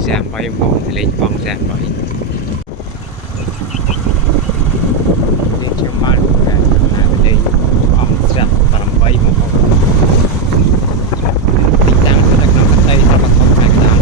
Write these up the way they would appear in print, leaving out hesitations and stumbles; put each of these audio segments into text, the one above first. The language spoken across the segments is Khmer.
giảm bay bông thì lên bông giảm bay lên chiều mai luôn cả lên bông giảm tầm bay một tình trạng của đất nó đây rất là không phải là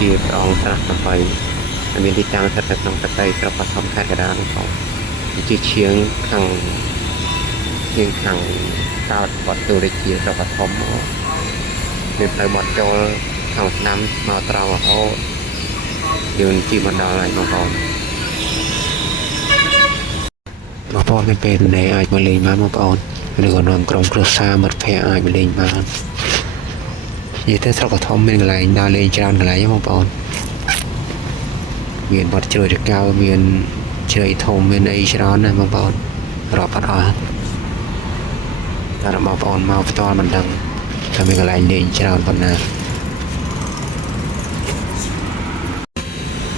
ជាព្រះអង្គត្រាស់ដើម្បីមានទីតាំងស្ថិតនៅក្នុងទឹកដីស្រុកបឋមខេត្តកណ្ដាលនោះផងជាជាងខាងកោតវត្តទូរាជាស្រុកបឋមមានផ្លូវបត់ចូលខាងស្ដាំមកត្រង់រហូតយើងជិះមកដល់ហើយបងប្អូនមានពេលណាអាចមកលេងបានបងប្អូនឬក៏នាំក្រុមគ្រួសារមិត្តភ័ក្តិអាចមកលេងបាននិយាយទៅស្រុកបឋមមានកន្លែងដើរលេងច្រើនកន្លែងបងប្អូនមានវត្តជ្រោយរកៅមានជ្រៃធំមានអីច្រើនណាស់បងប្អូនរាប់អត់អស់តែបងប្អូនមកផ្ទាល់មិនដឹងថាមានកន្លែងលេងច្រើនប៉ុណ្ណា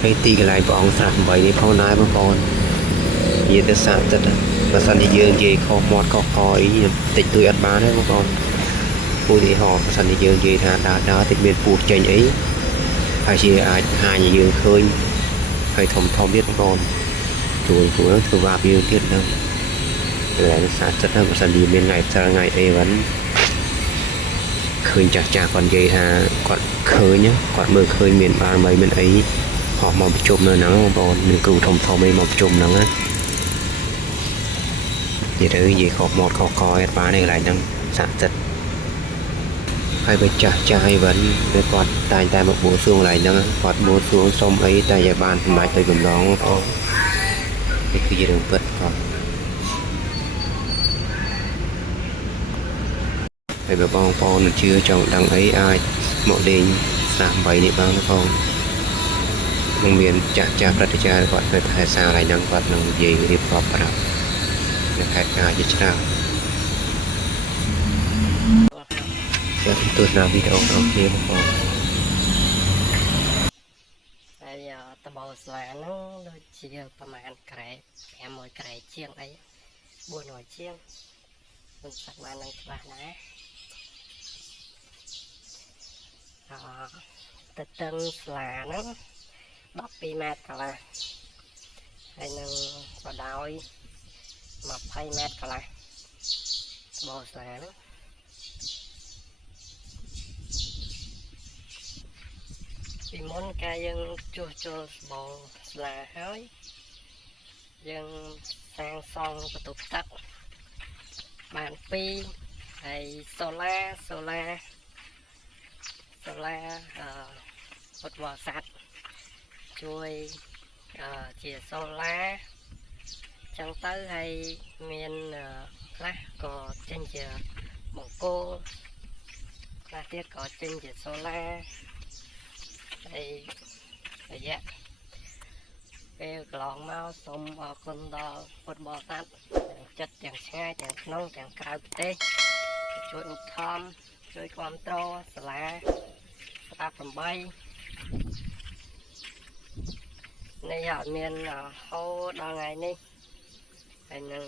ហើយទីកន្លែងព្រះអង្គត្រាស់8នេះផងដែរបងប្អូននិយាយទៅសាកចិត្តបើសិនជាយើងនិយាយខុសមាត់ខុសកអីតិចតួចអត់បានទេបងប្អូនពូទីហោបើសិនជាយើងនិយាយថាដើរតិចមានពូចេញអីហើយជាអាចហាញយើងឃើញហើយធំទៀតបងប្អូនជួយធ្វើបាបយើងទៀតហ្នឹងតែសាកចិត្តហ្នឹងបើសិនជាមានថ្ងៃស្រាថ្ងៃអីវិញឃើញចាស់គាត់និយាយថាគាត់ឃើញគាត់មើលឃើញមានបានមិនមានអីហោះមកប្រជុំនៅហ្នឹងបងប្អូនមានគ្រូធំអីមកប្រជុំហ្នឹងណា និយាយទៅនិយាយខកមាត់ខកកអត់បានទេកន្លែងហ្នឹងស័ក្តិសិទ្ធិហើយបើចាស់ឲ្យវិញវាគាត់តែងតែមកបួសួងកន្លែងហ្នឹងគាត់បួសួងសុំអីតែឲ្យបានសម្រេចទៅកំឡងបងនេះគឺជារឿងពិតគាត់ហើយបើបងប្អូនមិនជឿចង់ដឹងអីអាចមកលេងស្នាម8នេះបានទេបងនឹងមានចាស់ព្រឹទ្ធាចារ្យគាត់ទៅថែសារកន្លែងហ្នឹងគាត់នឹងនិយាយរៀបរាប់ប្រាប់នៅខេត្តការជាច្រើនបាទទស្សនាវីដេអូរបស់គ្នាបងប្អូនហើយតបោស្លាហ្នឹងដូចជាប្រហែលក្រែ500ក្រែជាងអី400ជាងមិនស្អាតបាននឹងច្បាស់ណាទៅតឹងស្លាហ្នឹង12ម៉ែត្រកន្លះហើយនឹងបដោយ20ម៉ែត្រកន្លះតបោស្លាហ្នឹងពីមុនកាលយើងជួសជុលស្បោស្លាហើយយើងសាងសង់បន្ទប់ទឹកបាន2ហើយសូឡាពុទ្ធបរិស័ទជួយជាសូឡាចឹងទៅហើយមានខ្លះក៏ចេញជាបង្គោលខ្លះទៀតក៏ចេញជាសូឡាហើយរយៈពេលកន្លងមកសូមអរគុណដល់ពុទ្ធបរិស័ទទាំងចិត្តទាំងឆ្ងាយទាំងក្នុងទាំងក្រៅប្រទេសជួយឧបត្ថម្ភជួយគ្រប់គ្រងសាលាស្ដាប់8នេះអត់មានហូរដល់ថ្ងៃនេះហើយនឹង